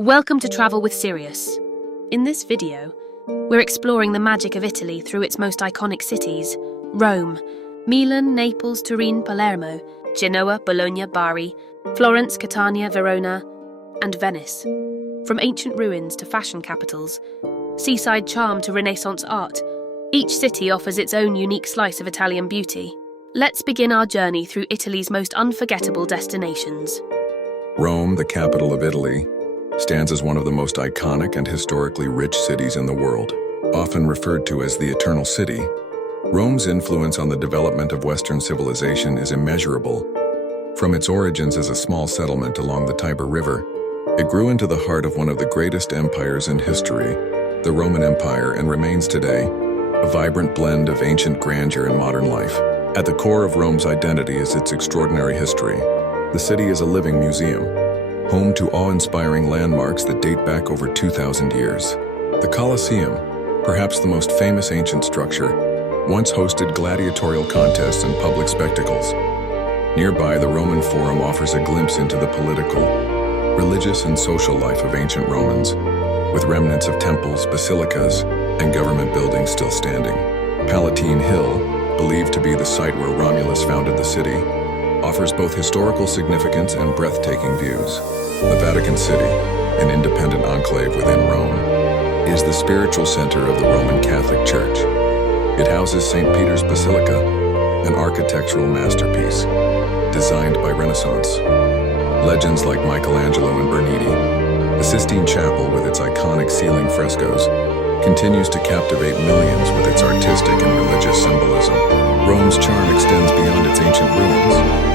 Welcome to Travel with Sirius. In this video, we're exploring the magic of Italy through its most iconic cities: Rome, Milan, Naples, Turin, Palermo, Genoa, Bologna, Bari, Florence, Catania, Verona, and Venice. From ancient ruins to fashion capitals, seaside charm to Renaissance art, each city offers its own unique slice of Italian beauty. Let's begin our journey through Italy's most unforgettable destinations. Rome, the capital of Italy, stands as one of the most iconic and historically rich cities in the world. Often referred to as the Eternal City, Rome's influence on the development of Western civilization is immeasurable. From its origins as a small settlement along the Tiber River, it grew into the heart of one of the greatest empires in history, the Roman Empire, and remains today a vibrant blend of ancient grandeur and modern life. At the core of Rome's identity is its extraordinary history. The city is a living museum, home to awe-inspiring landmarks that date back over 2,000 years. The Colosseum, perhaps the most famous ancient structure, once hosted gladiatorial contests and public spectacles. Nearby, the Roman Forum offers a glimpse into the political, religious, and social life of ancient Romans, with remnants of temples, basilicas, and government buildings still standing. Palatine Hill, believed to be the site where Romulus founded the city, offers both historical significance and breathtaking views. The Vatican City, an independent enclave within Rome, is the spiritual center of the Roman Catholic Church. It houses St. Peter's Basilica, an architectural masterpiece, designed by Renaissance. Legends like Michelangelo and Bernini, the Sistine Chapel with its iconic ceiling frescoes, continues to captivate millions with its artistic and religious symbolism. Rome's charm extends beyond its ancient ruins.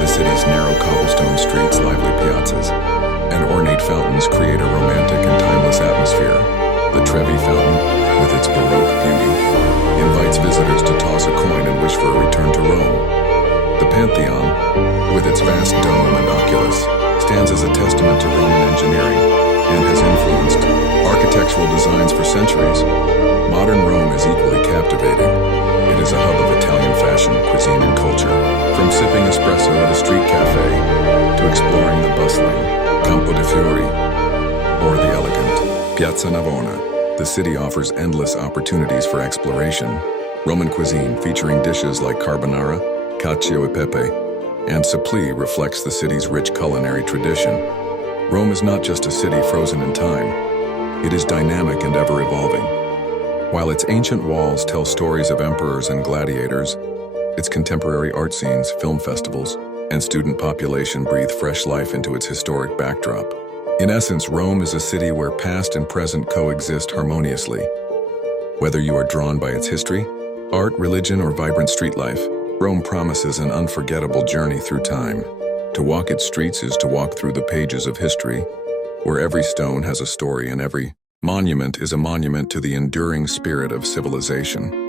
The city's narrow cobblestone streets, lively piazzas, and ornate fountains create a romantic and timeless atmosphere. The Trevi Fountain, with its Baroque beauty, invites visitors to toss a coin and wish for a return to Rome. The Pantheon, with its vast dome and oculus, stands as a testament to Roman engineering and has influenced architectural designs for centuries. Modern Rome is equally captivating. It is a hub of Italian fashion, cuisine, and culture. From sipping espresso at a street cafe to exploring the bustling Campo de Fiori or the elegant Piazza Navona, the city offers endless opportunities for exploration. Roman cuisine, featuring dishes like carbonara, cacio e pepe, and supplì, reflects the city's rich culinary tradition. Rome is not just a city frozen in time. It is dynamic and ever-evolving. While its ancient walls tell stories of emperors and gladiators, its contemporary art scenes, film festivals, and student population breathe fresh life into its historic backdrop. In essence, Rome is a city where past and present coexist harmoniously. Whether you are drawn by its history, art, religion, or vibrant street life, Rome promises an unforgettable journey through time. To walk its streets is to walk through the pages of history, where every stone has a story and every monument is a monument to the enduring spirit of civilization.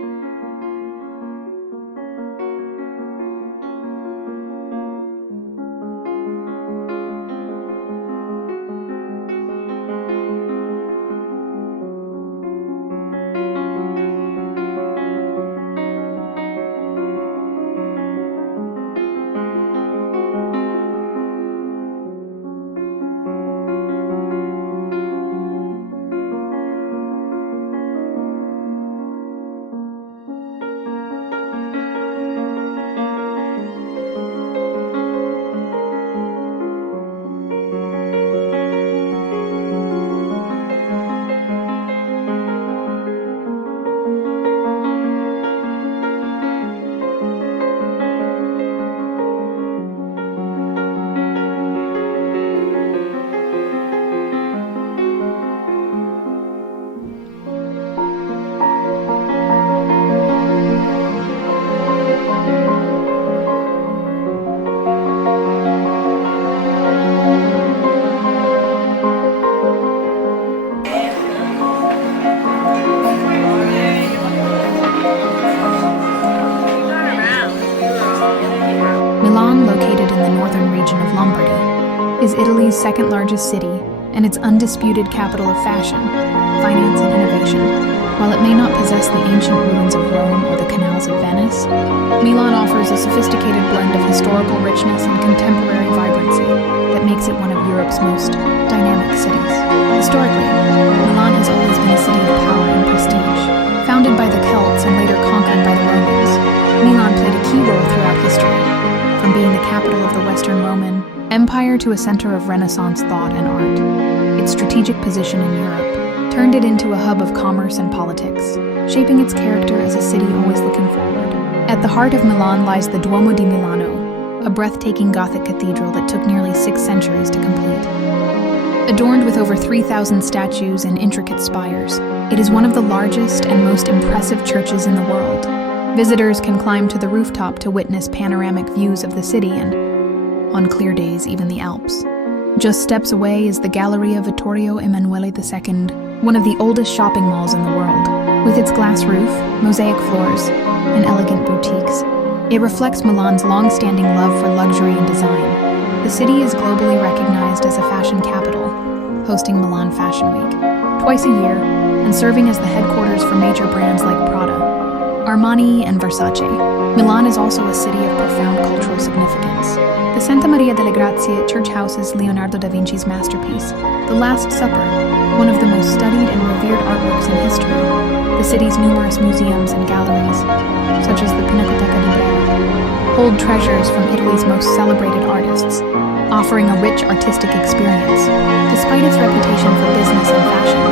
Milan, located in the northern region of Lombardy, is Italy's second-largest city and its undisputed capital of fashion, finance, and innovation. While it may not possess the ancient ruins of Rome or the canals of Venice, Milan offers a sophisticated blend of historical richness and contemporary vibrancy that makes it one of Europe's most dynamic cities. Western Roman empire to a center of Renaissance thought and art. Its strategic position in Europe turned it into a hub of commerce and politics, shaping its character as a city always looking forward. At the heart of Milan lies the Duomo di Milano, a breathtaking Gothic cathedral that took nearly 6 centuries to complete. Adorned with over 3,000 statues and intricate spires, it is one of the largest and most impressive churches in the world. Visitors can climb to the rooftop to witness panoramic views of the city and, on clear days, even the Alps. Just steps away is the Galleria Vittorio Emanuele II, one of the oldest shopping malls in the world. With its glass roof, mosaic floors, and elegant boutiques, it reflects Milan's long-standing love for luxury and design. The city is globally recognized as a fashion capital, hosting Milan Fashion Week twice a year and serving as the headquarters for major brands like Prada, Armani, and Versace. Milan is also a city of profound cultural significance. The Santa Maria delle Grazie church houses Leonardo da Vinci's masterpiece, The Last Supper, one of the most studied and revered artworks in history. The city's numerous museums and galleries, such as the Pinacoteca di Brera, hold treasures from Italy's most celebrated artists, offering a rich artistic experience. Despite its reputation for business and fashion,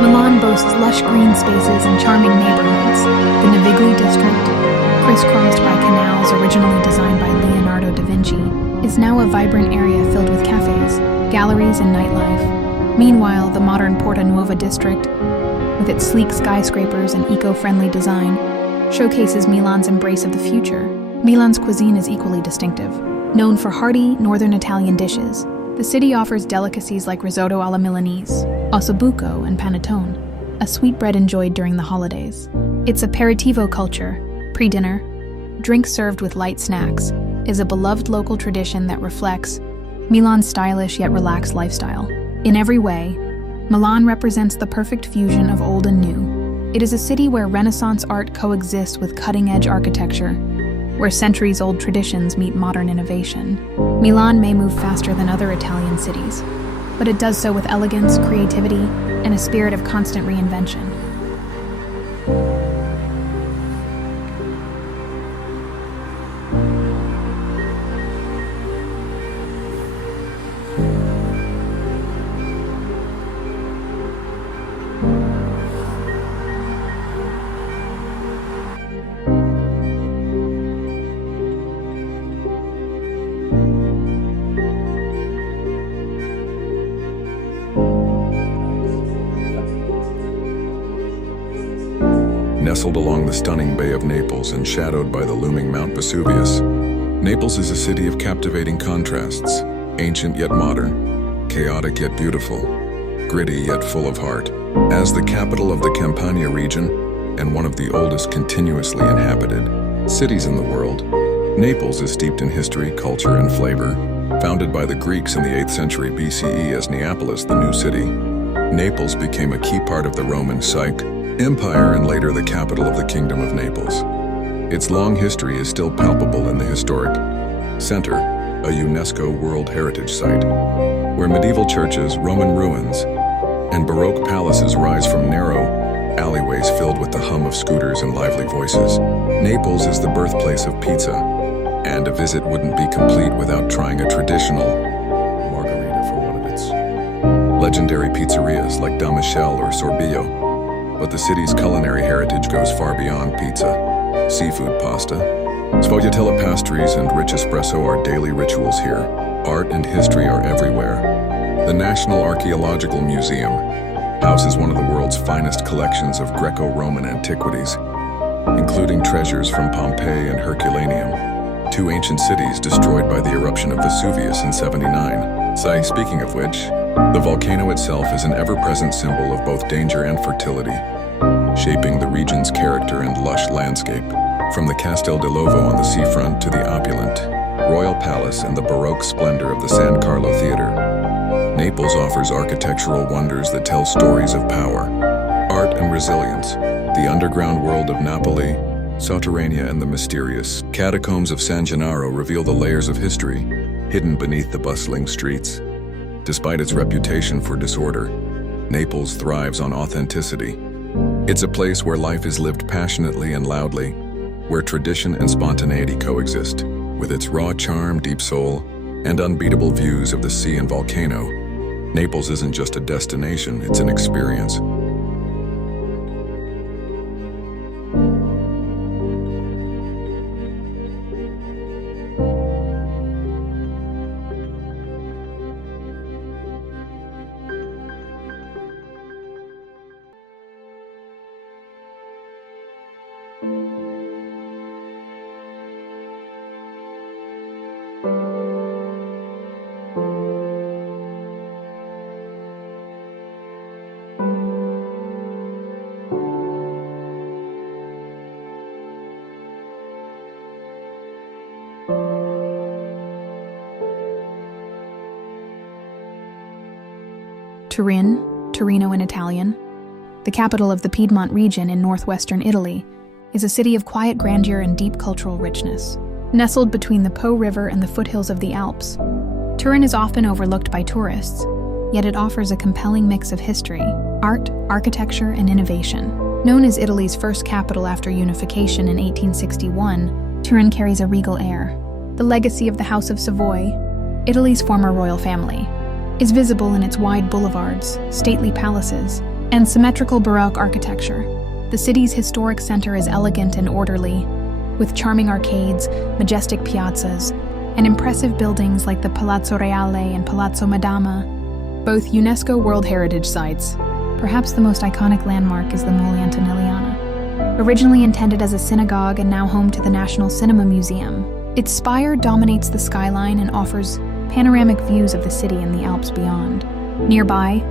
Milan boasts lush green spaces and charming neighborhoods. The Navigli district, crisscrossed by canals originally designed by Leonardo da Vinci, is now a vibrant area filled with cafes, galleries, and nightlife. Meanwhile, the modern Porta Nuova district, with its sleek skyscrapers and eco-friendly design, showcases Milan's embrace of the future. Milan's cuisine is equally distinctive. Known for hearty, northern Italian dishes, the city offers delicacies like risotto alla Milanese, ossobuco, and panettone, a sweetbread enjoyed during the holidays. Its aperitivo culture, pre-dinner, drinks served with light snacks, is a beloved local tradition that reflects Milan's stylish yet relaxed lifestyle. In every way, Milan represents the perfect fusion of old and new. It is a city where Renaissance art coexists with cutting-edge architecture, where centuries-old traditions meet modern innovation. Milan may move faster than other Italian cities, but it does so with elegance, creativity, and a spirit of constant reinvention. Nestled along the stunning Bay of Naples and shadowed by the looming Mount Vesuvius, Naples is a city of captivating contrasts, ancient yet modern, chaotic yet beautiful, gritty yet full of heart. As the capital of the Campania region and one of the oldest continuously inhabited cities in the world, Naples is steeped in history, culture, and flavor. Founded by the Greeks in the 8th century BCE as Neapolis, the new city, Naples became a key part of the Roman Psyche Empire and later the capital of the Kingdom of Naples. Its long history is still palpable in the historic center, a UNESCO World Heritage Site, where medieval churches, Roman ruins, and Baroque palaces rise from narrow alleyways filled with the hum of scooters and lively voices. Naples is the birthplace of pizza, and a visit wouldn't be complete without trying a traditional margarita for one of its legendary pizzerias like Da Michele or Sorbillo. But the city's culinary heritage goes far beyond pizza. Seafood pasta, sfogliatella pastries, and rich espresso are daily rituals here. Art and history are everywhere. The National Archaeological Museum houses one of the world's finest collections of Greco-Roman antiquities, including treasures from Pompeii and Herculaneum, 2 ancient cities destroyed by the eruption of Vesuvius in 79. Speaking of which, the volcano itself is an ever-present symbol of both danger and fertility, shaping the region's character and lush landscape. From the Castel dell'Ovo on the seafront to the opulent Royal Palace and the Baroque splendor of the San Carlo Theater, Naples offers architectural wonders that tell stories of power, art, and resilience. The underground world of Napoli, Sotterranea, and the mysterious catacombs of San Gennaro reveal the layers of history hidden beneath the bustling streets. Despite its reputation for disorder, Naples thrives on authenticity. It's a place where life is lived passionately and loudly, where tradition and spontaneity coexist. With its raw charm, deep soul, and unbeatable views of the sea and volcano, Naples isn't just a destination, it's an experience. Turin, Torino in Italian, the capital of the Piedmont region in northwestern Italy, is a city of quiet grandeur and deep cultural richness. Nestled between the Po River and the foothills of the Alps, Turin is often overlooked by tourists, yet it offers a compelling mix of history, art, architecture, and innovation. Known as Italy's first capital after unification in 1861, Turin carries a regal air. The legacy of the House of Savoy, Italy's former royal family, is visible in its wide boulevards, stately palaces, and symmetrical Baroque architecture. The city's historic center is elegant and orderly, with charming arcades, majestic piazzas, and impressive buildings like the Palazzo Reale and Palazzo Madama, both UNESCO World Heritage Sites. Perhaps the most iconic landmark is the Mole Antonelliana. Originally intended as a synagogue and now home to the National Cinema Museum, its spire dominates the skyline and offers panoramic views of the city and the Alps beyond. Nearby,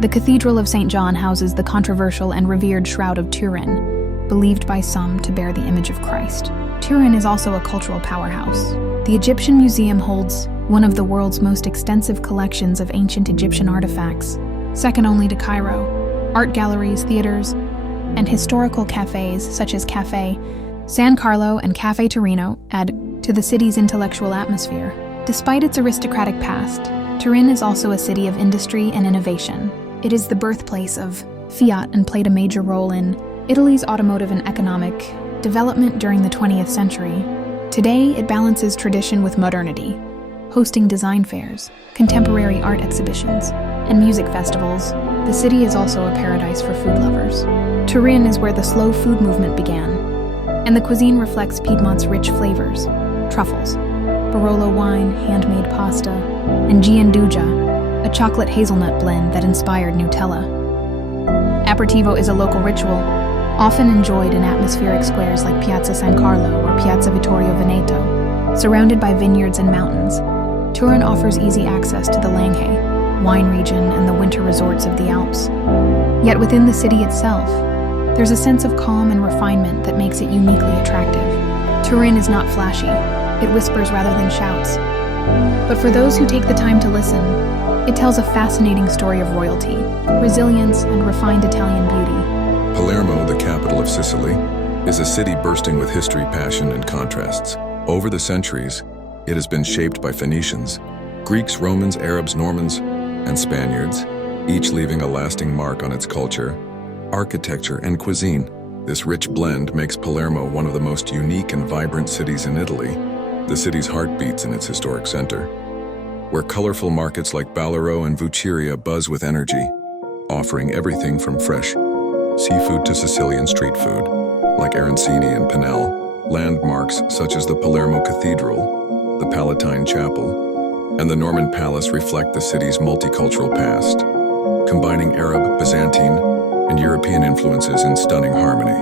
the Cathedral of St. John houses the controversial and revered Shroud of Turin, believed by some to bear the image of Christ. Turin is also a cultural powerhouse. The Egyptian Museum holds one of the world's most extensive collections of ancient Egyptian artifacts, second only to Cairo. Art galleries, theaters, and historical cafes such as Café San Carlo and Café Torino add to the city's intellectual atmosphere. Despite its aristocratic past, Turin is also a city of industry and innovation. It is the birthplace of Fiat and played a major role in Italy's automotive and economic development during the 20th century. Today, it balances tradition with modernity, hosting design fairs, contemporary art exhibitions, and music festivals. The city is also a paradise for food lovers. Turin is where the slow food movement began, and the cuisine reflects Piedmont's rich flavors: truffles, Barolo wine, handmade pasta, and Gianduja, a chocolate hazelnut blend that inspired Nutella. Aperitivo is a local ritual, often enjoyed in atmospheric squares like Piazza San Carlo or Piazza Vittorio Veneto. Surrounded by vineyards and mountains, Turin offers easy access to the Langhe wine region and the winter resorts of the Alps. Yet within the city itself, there's a sense of calm and refinement that makes it uniquely attractive. Turin is not flashy. It whispers rather than shouts. But for those who take the time to listen, it tells a fascinating story of royalty, resilience, and refined Italian beauty. Palermo, the capital of Sicily, is a city bursting with history, passion, and contrasts. Over the centuries, it has been shaped by Phoenicians, Greeks, Romans, Arabs, Normans, and Spaniards, each leaving a lasting mark on its culture, architecture, and cuisine. This rich blend makes Palermo one of the most unique and vibrant cities in Italy. The city's heart beats in its historic center, where colorful markets like Ballarò and Vucciria buzz with energy, offering everything from fresh seafood to Sicilian street food, like arancini and pennelle. Landmarks such as the Palermo Cathedral, the Palatine Chapel, and the Norman Palace reflect the city's multicultural past, combining Arab, Byzantine, and European influences in stunning harmony.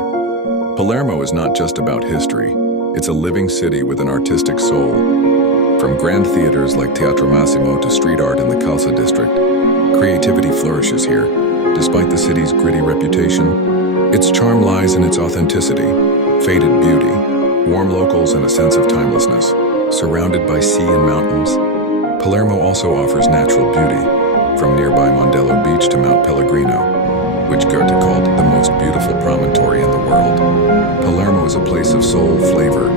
Palermo is not just about history, it's a living city with an artistic soul. From grand theaters like Teatro Massimo to street art in the Calza district, creativity flourishes here. Despite the city's gritty reputation, its charm lies in its authenticity, faded beauty, warm locals, and a sense of timelessness. Surrounded by sea and mountains, Palermo also offers natural beauty, from nearby Mondello Beach to Mount Pellegrino, which Goethe called the most beautiful promontory in the world. Palermo is a place of soul, flavor,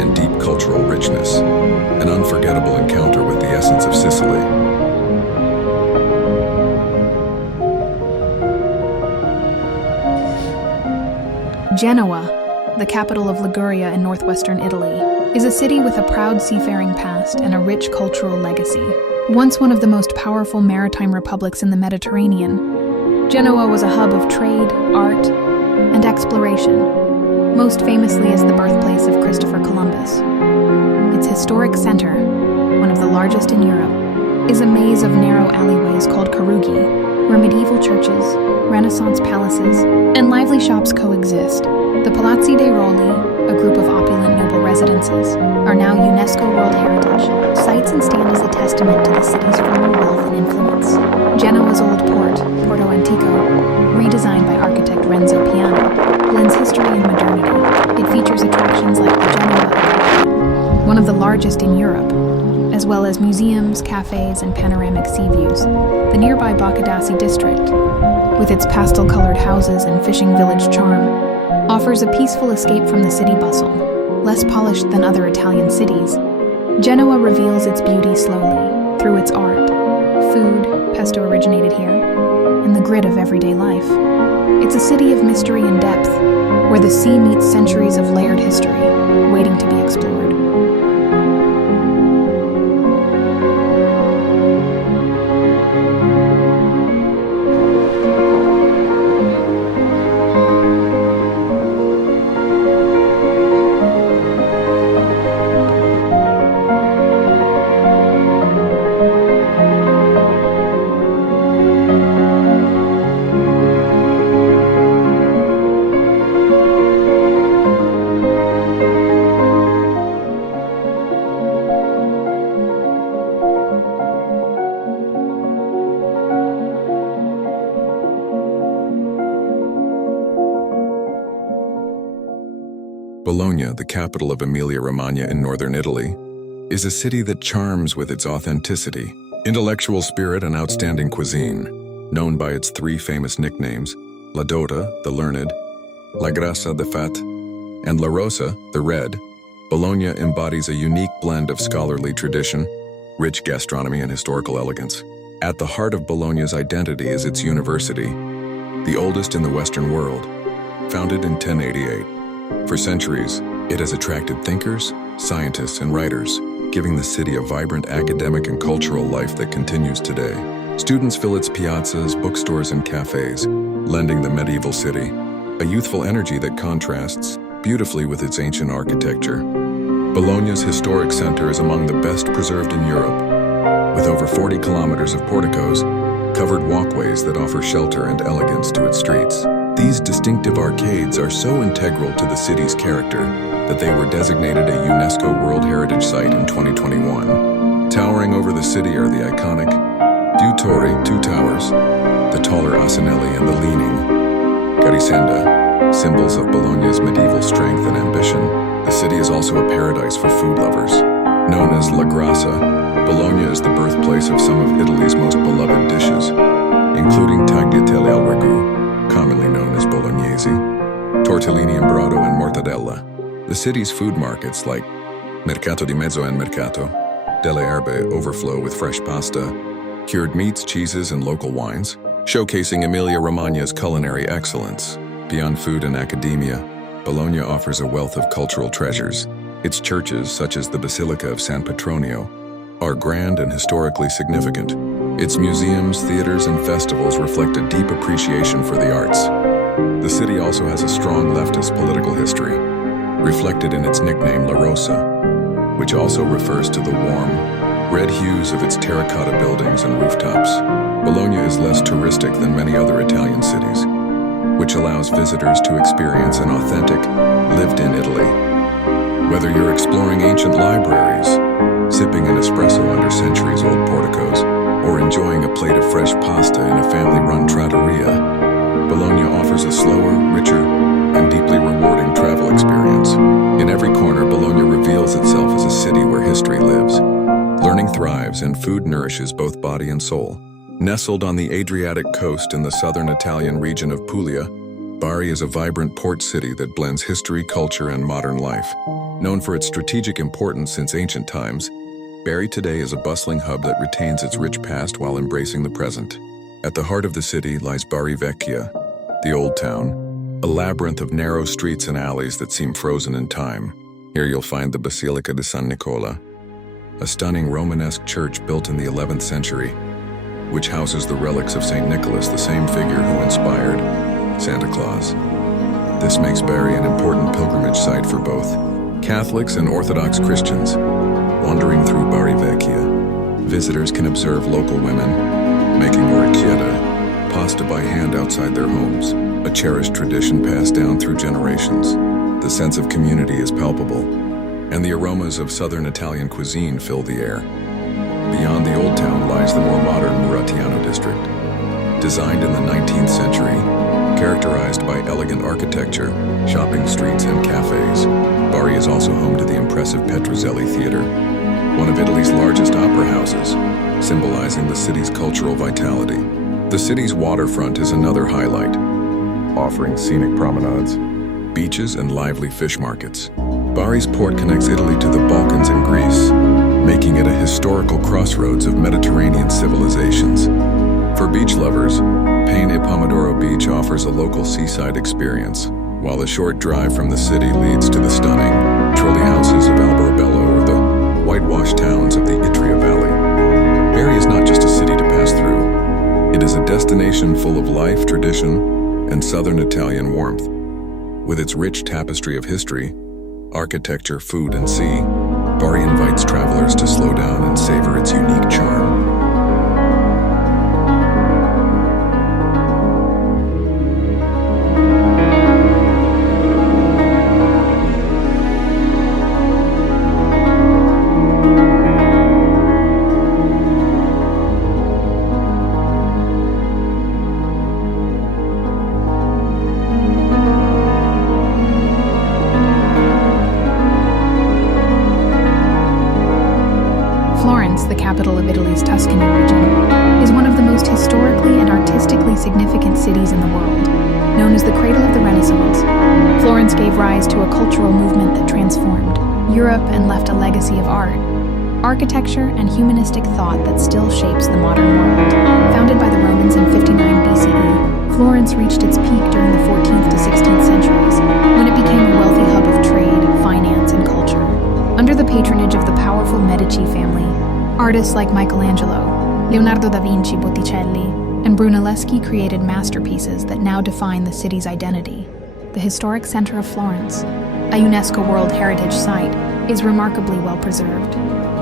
and deep cultural richness, an unforgettable encounter with the essence of Sicily. Genoa, the capital of Liguria in northwestern Italy, is a city with a proud seafaring past and a rich cultural legacy. Once one of the most powerful maritime republics in the Mediterranean, Genoa was a hub of trade, art, and exploration, most famously as the birthplace of Christopher Columbus. Its historic center, one of the largest in Europe, is a maze of narrow alleyways called Carughi, where medieval churches, Renaissance palaces, and lively shops coexist. The Palazzi dei Rolli, a group of opulent noble residences, are now UNESCO World Heritage sites and stand as a testament to the city's former wealth and influence. Genoa's old port, Porto Antico, redesigned by architect Renzo Piano, blends history and modernity. It features attractions like the Genoa Aquarium, one of the largest in Europe, as well as museums, cafes, and panoramic sea views. The nearby Bacadassi district, with its pastel-colored houses and fishing village charm, offers a peaceful escape from the city bustle. Less polished than other Italian cities, Genoa reveals its beauty slowly through its art, food, pesto originated here, and the grit of everyday life. It's a city of mystery and depth, where the sea meets centuries of layered history, waiting to be explored. Bologna, the capital of Emilia-Romagna in northern Italy, is a city that charms with its authenticity, intellectual spirit, and outstanding cuisine. Known by its three famous nicknames, La Dotta, the learned, La Grassa, the fat, and La Rosa, the red, Bologna embodies a unique blend of scholarly tradition, rich gastronomy, and historical elegance. At the heart of Bologna's identity is its university, the oldest in the Western world, founded in 1088. For centuries, it has attracted thinkers, scientists, and writers, giving the city a vibrant academic and cultural life that continues today. Students fill its piazzas, bookstores, and cafes, lending the medieval city a youthful energy that contrasts beautifully with its ancient architecture. Bologna's historic center is among the best preserved in Europe, with over 40 kilometers of porticos, covered walkways that offer shelter and elegance to its streets. These distinctive arcades are so integral to the city's character that they were designated a UNESCO World Heritage Site in 2021. Towering over the city are the iconic Due Torri, two towers, the taller Asinelli, and the leaning Garisenda, symbols of Bologna's medieval strength and ambition. The city is also a paradise for food lovers. Known as La Grassa, Bologna is the birthplace of some of Italy's most beloved dishes, including tagliatelle al ragù, commonly known as bolognese, tortellini in brodo, and mortadella. The city's food markets like Mercato di Mezzo and Mercato delle Erbe overflow with fresh pasta, cured meats, cheeses, and local wines, showcasing Emilia-Romagna's culinary excellence. Beyond food and academia, Bologna offers a wealth of cultural treasures. Its churches, such as the Basilica of San Petronio, are grand and historically significant. Its museums, theaters, and festivals reflect a deep appreciation for the arts. The city also has a strong leftist political history, reflected in its nickname La Rosa, which also refers to the warm, red hues of its terracotta buildings and rooftops. Bologna is less touristic than many other Italian cities, which allows visitors to experience an authentic, lived-in Italy. Whether you're exploring ancient libraries, sipping an espresso under centuries-old porticos, or enjoying a plate of fresh pasta in a family-run trattoria, Bologna offers a slower, richer, and deeply rewarding travel experience. In every corner, Bologna reveals itself as a city where history lives. Learning thrives and food nourishes both body and soul. Nestled on the Adriatic coast in the southern Italian region of Puglia, Bari is a vibrant port city that blends history, culture, and modern life. Known for its strategic importance since ancient times, Bari today is a bustling hub that retains its rich past while embracing the present. At the heart of the city lies Bari Vecchia, the Old Town, a labyrinth of narrow streets and alleys that seem frozen in time. Here you'll find the Basilica di San Nicola, a stunning Romanesque church built in the 11th century, which houses the relics of St. Nicholas, the same figure who inspired Santa Claus. This makes Bari an important pilgrimage site for both Catholics and Orthodox Christians. Wandering through Bari Vecchia, visitors can observe local women making orecchietta, pasta by hand outside their homes, a cherished tradition passed down through generations. The sense of community is palpable, and the aromas of southern Italian cuisine fill the air. Beyond the Old Town lies the more modern Muratiano district. Designed in the 19th century, characterized by elegant architecture, shopping streets, and cafes, Bari is also home to the impressive Petrozelli Theater, one of Italy's largest opera houses, symbolizing the city's cultural vitality. The city's waterfront is another highlight, offering scenic promenades, beaches, and lively fish markets. Bari's port connects Italy to the Balkans and Greece, making it a historical crossroads of Mediterranean civilizations. For beach lovers, Pane e Pomodoro Beach offers a local seaside experience, while a short drive from the city leads to the stunning Trulli houses of Alberobello or the whitewashed towns of the Itria Valley. Bari is not just a city to pass through. It is a destination full of life, tradition, and southern Italian warmth. With its rich tapestry of history, architecture, food, and sea, Bari invites travelers to slow down and savor its unique charm. Florence, the capital of Italy's Tuscany region, is one of the most historically and artistically significant cities in the world. Known as the cradle of the Renaissance, Florence gave rise to a cultural movement that transformed Europe and left a legacy of art, architecture, and humanistic thought that still shapes the modern world. Founded by the Romans in 59 BCE, Florence reached its peak during the 14th to 16th centuries, when it became a wealthy hub of trade, finance, and culture. Under the patronage of the powerful Medici family, artists like Michelangelo, Leonardo da Vinci, Botticelli, and Brunelleschi created masterpieces that now define the city's identity. The historic center of Florence, a UNESCO World Heritage Site, is remarkably well preserved.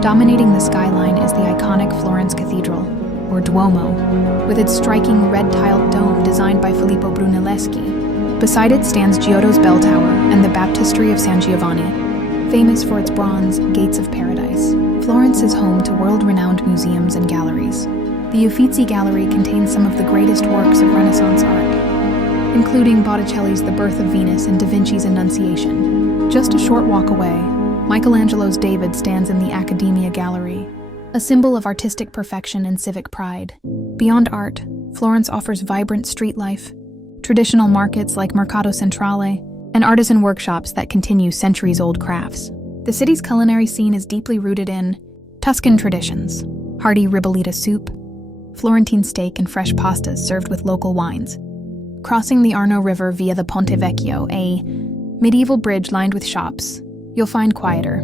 Dominating the skyline is the iconic Florence Cathedral, or Duomo, with its striking red-tiled dome designed by Filippo Brunelleschi. Beside it stands Giotto's bell tower and the Baptistery of San Giovanni, famous for its bronze Gates of Paradise. Florence is home to world-renowned museums and galleries. The Uffizi Gallery contains some of the greatest works of Renaissance art, including Botticelli's The Birth of Venus and Da Vinci's Annunciation. Just a short walk away, Michelangelo's David stands in the Accademia Gallery, a symbol of artistic perfection and civic pride. Beyond art, Florence offers vibrant street life, traditional markets like Mercato Centrale, and artisan workshops that continue centuries-old crafts. The city's culinary scene is deeply rooted in Tuscan traditions, hearty ribollita soup, Florentine steak, and fresh pastas served with local wines. Crossing the Arno River via the Ponte Vecchio, a medieval bridge lined with shops, you'll find quieter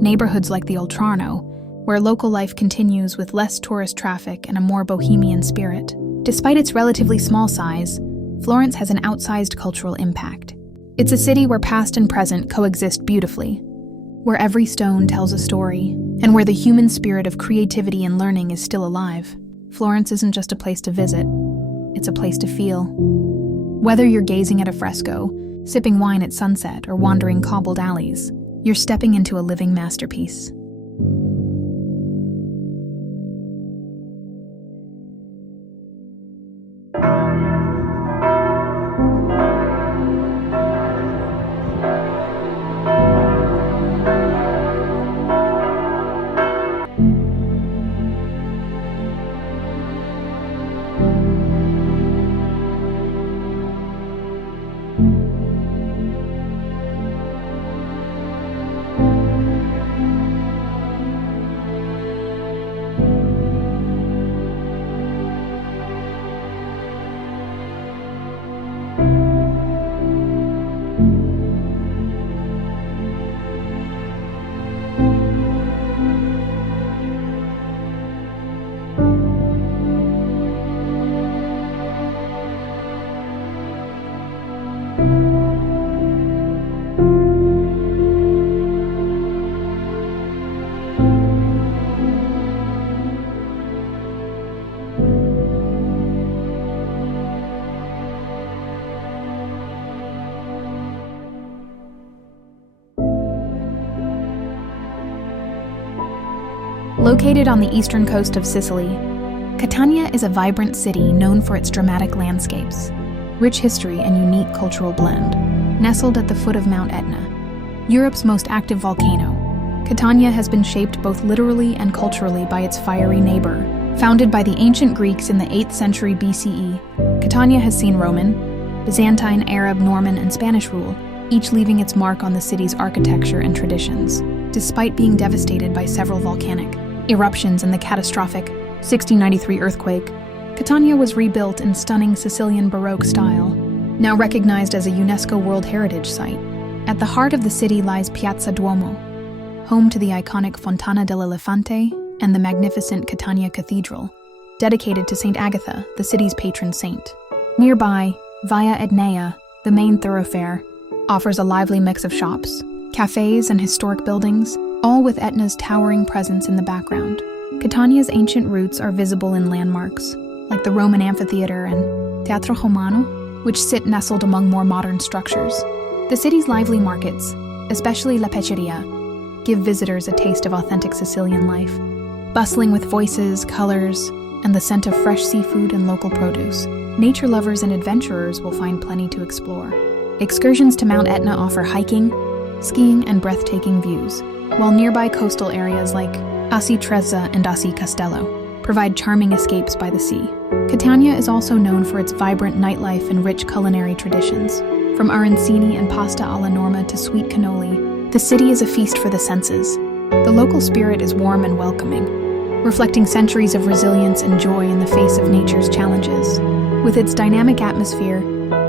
neighborhoods like the Oltrarno, where local life continues with less tourist traffic and a more bohemian spirit. Despite its relatively small size, Florence has an outsized cultural impact. It's a city where past and present coexist beautifully, where every stone tells a story, and where the human spirit of creativity and learning is still alive. Florence isn't just a place to visit, it's a place to feel. Whether you're gazing at a fresco, sipping wine at sunset, or wandering cobbled alleys, you're stepping into a living masterpiece. Located on the eastern coast of Sicily, Catania is a vibrant city known for its dramatic landscapes, rich history, and unique cultural blend. Nestled at the foot of Mount Etna, Europe's most active volcano, Catania has been shaped both literally and culturally by its fiery neighbor. Founded by the ancient Greeks in the 8th century BCE, Catania has seen Roman, Byzantine, Arab, Norman, and Spanish rule, each leaving its mark on the city's architecture and traditions. Despite being devastated by several volcanic eruptions and the catastrophic 1693 earthquake, Catania was rebuilt in stunning Sicilian Baroque style, now recognized as a UNESCO World Heritage Site. At the heart of the city lies Piazza Duomo, home to the iconic Fontana dell'Elefante and the magnificent Catania Cathedral, dedicated to St. Agatha, the city's patron saint. Nearby, Via Etnea, the main thoroughfare, offers a lively mix of shops, cafes, and historic buildings, all with Etna's towering presence in the background. Catania's ancient roots are visible in landmarks, like the Roman amphitheater and Teatro Romano, which sit nestled among more modern structures. The city's lively markets, especially La Pecceria, give visitors a taste of authentic Sicilian life, bustling with voices, colors, and the scent of fresh seafood and local produce. Nature lovers and adventurers will find plenty to explore. Excursions to Mount Etna offer hiking, skiing, and breathtaking views, while nearby coastal areas like Assi Trezza and Assi Castello provide charming escapes by the sea. Catania is also known for its vibrant nightlife and rich culinary traditions. From arancini and pasta alla norma to sweet cannoli, the city is a feast for the senses. The local spirit is warm and welcoming, reflecting centuries of resilience and joy in the face of nature's challenges. With its dynamic atmosphere,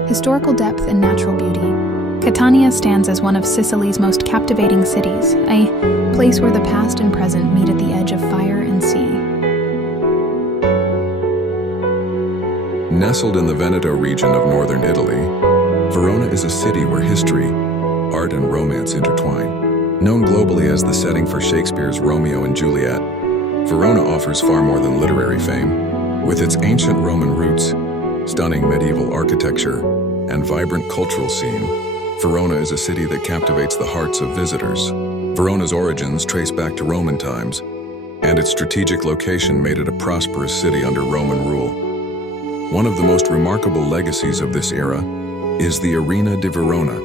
historical depth, and natural beauty, Catania stands as one of Sicily's most captivating cities, a place where the past and present meet at the edge of fire and sea. Nestled in the Veneto region of northern Italy, Verona is a city where history, art, and romance intertwine. Known globally as the setting for Shakespeare's Romeo and Juliet, Verona offers far more than literary fame. With its ancient Roman roots, stunning medieval architecture, and vibrant cultural scene, Verona is a city that captivates the hearts of visitors. Verona's origins trace back to Roman times, and its strategic location made it a prosperous city under Roman rule. One of the most remarkable legacies of this era is the Arena di Verona,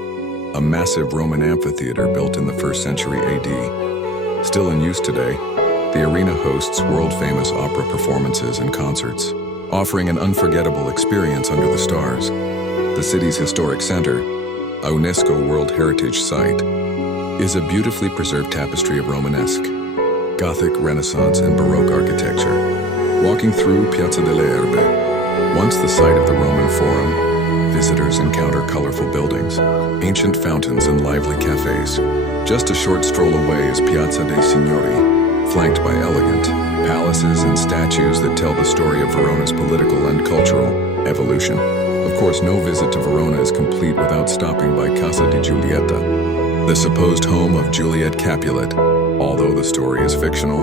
a massive Roman amphitheater built in the 1st century AD. Still in use today, the arena hosts world-famous opera performances and concerts, offering an unforgettable experience under the stars. The city's historic center, a UNESCO World Heritage Site, is a beautifully preserved tapestry of Romanesque, Gothic, Renaissance, and Baroque architecture. Walking through Piazza delle Erbe, once the site of the Roman Forum, visitors encounter colorful buildings, ancient fountains, and lively cafes. Just a short stroll away is Piazza dei Signori, flanked by elegant palaces and statues that tell the story of Verona's political and cultural evolution. Of course, no visit to Verona is complete without stopping by Casa di Giulietta, the supposed home of Juliet Capulet. Although the story is fictional,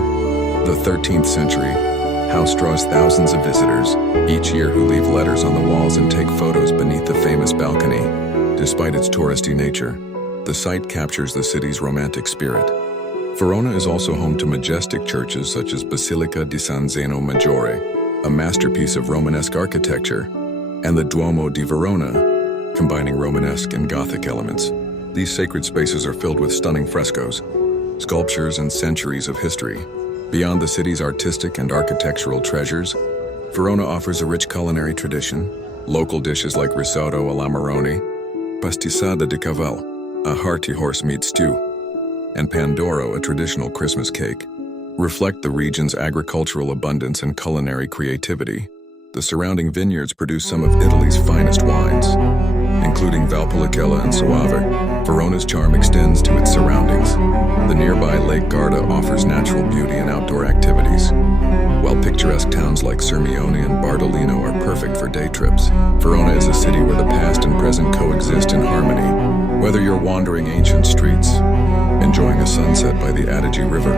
the 13th century house draws thousands of visitors each year who leave letters on the walls and take photos beneath the famous balcony. Despite its touristy nature, the site captures the city's romantic spirit. Verona is also home to majestic churches such as Basilica di San Zeno Maggiore, a masterpiece of Romanesque architecture, and the Duomo di Verona, combining Romanesque and Gothic elements. These sacred spaces are filled with stunning frescoes, sculptures, and centuries of history. Beyond the city's artistic and architectural treasures, Verona offers a rich culinary tradition. Local dishes like risotto alla marrone, pastisada di cavallo, a hearty horse meat stew, and pandoro, a traditional Christmas cake, reflect the region's agricultural abundance and culinary creativity. The surrounding vineyards produce some of Italy's finest wines, including Valpolicella and Soave. Verona's charm extends to its surroundings. The nearby Lake Garda offers natural beauty and outdoor activities, while picturesque towns like Sirmione and Bardolino are perfect for day trips. Verona is a city where the past and present coexist in harmony. Whether you're wandering ancient streets, enjoying a sunset by the Adige River,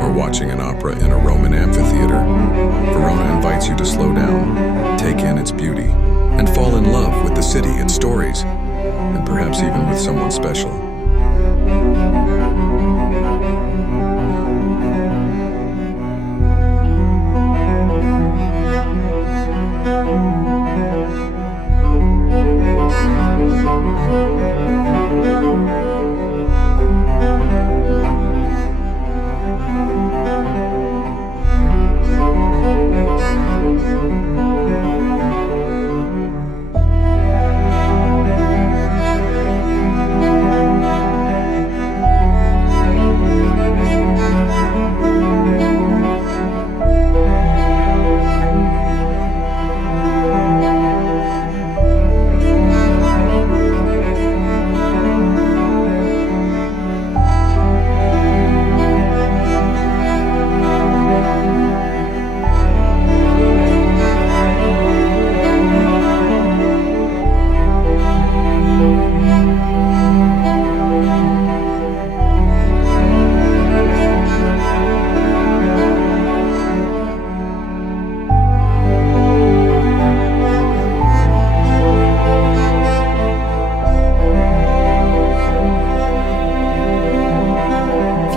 or watching an opera in a Roman amphitheater, Verona invites you to slow down, take in its beauty, and fall in love with the city, its stories, and perhaps even with someone special.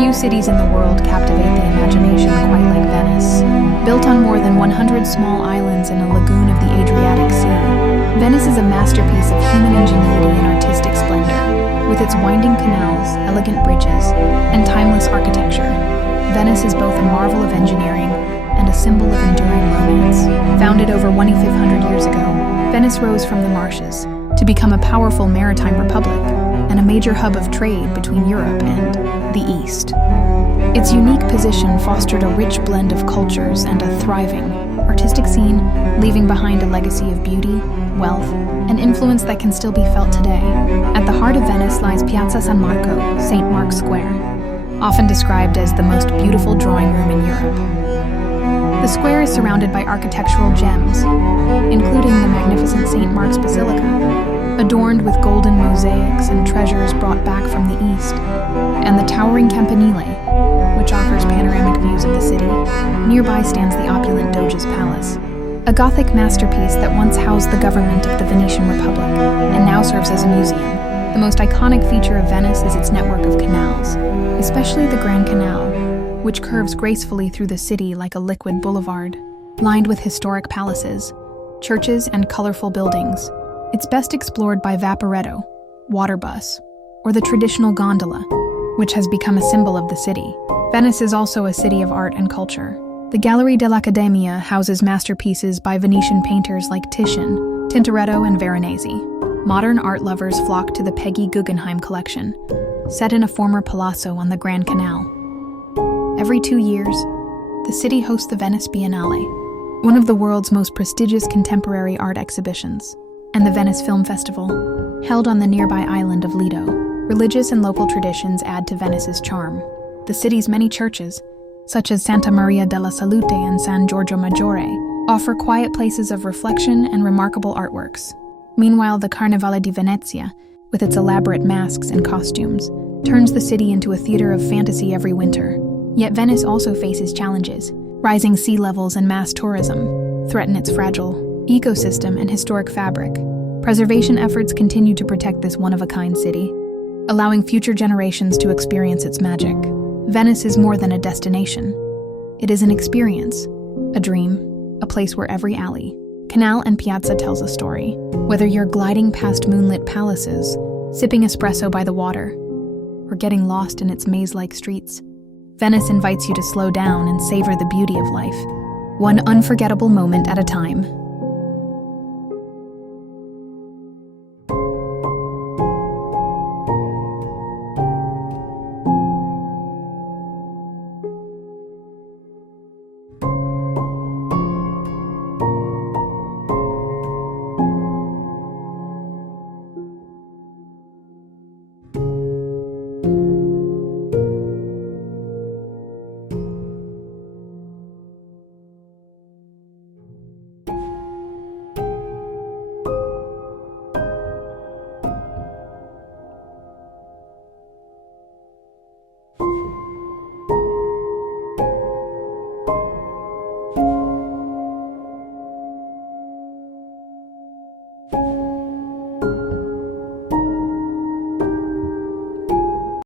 Few cities in the world captivate the imagination quite like Venice. Built on more than 100 small islands in a lagoon of the Adriatic Sea, Venice is a masterpiece of human ingenuity and artistic splendor. With its winding canals, elegant bridges, and timeless architecture, Venice is both a marvel of engineering and a symbol of enduring romance. Founded over 2,500 years ago, Venice rose from the marshes to become a powerful maritime republic and a major hub of trade between Europe and the East. Its unique position fostered a rich blend of cultures and a thriving, artistic scene, leaving behind a legacy of beauty, wealth, and influence that can still be felt today. At the heart of Venice lies Piazza San Marco, St. Mark's Square, often described as the most beautiful drawing room in Europe. The square is surrounded by architectural gems, including the magnificent St. Mark's Basilica, adorned with golden mosaics and treasures brought back from the East, and the towering Campanile, which offers panoramic views of the city. Nearby stands the opulent Doge's Palace, a Gothic masterpiece that once housed the government of the Venetian Republic and now serves as a museum. The most iconic feature of Venice is its network of canals, especially the Grand Canal, which curves gracefully through the city like a liquid boulevard, lined with historic palaces, churches, and colorful buildings. It's best explored by vaporetto, water bus, or the traditional gondola, which has become a symbol of the city. Venice is also a city of art and culture. The Gallery dell'Accademia houses masterpieces by Venetian painters like Titian, Tintoretto, and Veronese. Modern art lovers flock to the Peggy Guggenheim collection, set in a former palazzo on the Grand Canal. Every 2 years, the city hosts the Venice Biennale, one of the world's most prestigious contemporary art exhibitions, and the Venice Film Festival, held on the nearby island of Lido. Religious and local traditions add to Venice's charm. The city's many churches, such as Santa Maria della Salute and San Giorgio Maggiore, offer quiet places of reflection and remarkable artworks. Meanwhile, the Carnevale di Venezia, with its elaborate masks and costumes, turns the city into a theater of fantasy every winter. Yet Venice also faces challenges. Rising sea levels and mass tourism threaten its fragile ecosystem and historic fabric. Preservation efforts continue to protect this one-of-a-kind city, allowing future generations to experience its magic. Venice is more than a destination. It is an experience, a dream, a place where every alley, canal, and piazza tells a story. Whether you're gliding past moonlit palaces, sipping espresso by the water, or getting lost in its maze-like streets, Venice invites you to slow down and savor the beauty of life, one unforgettable moment at a time.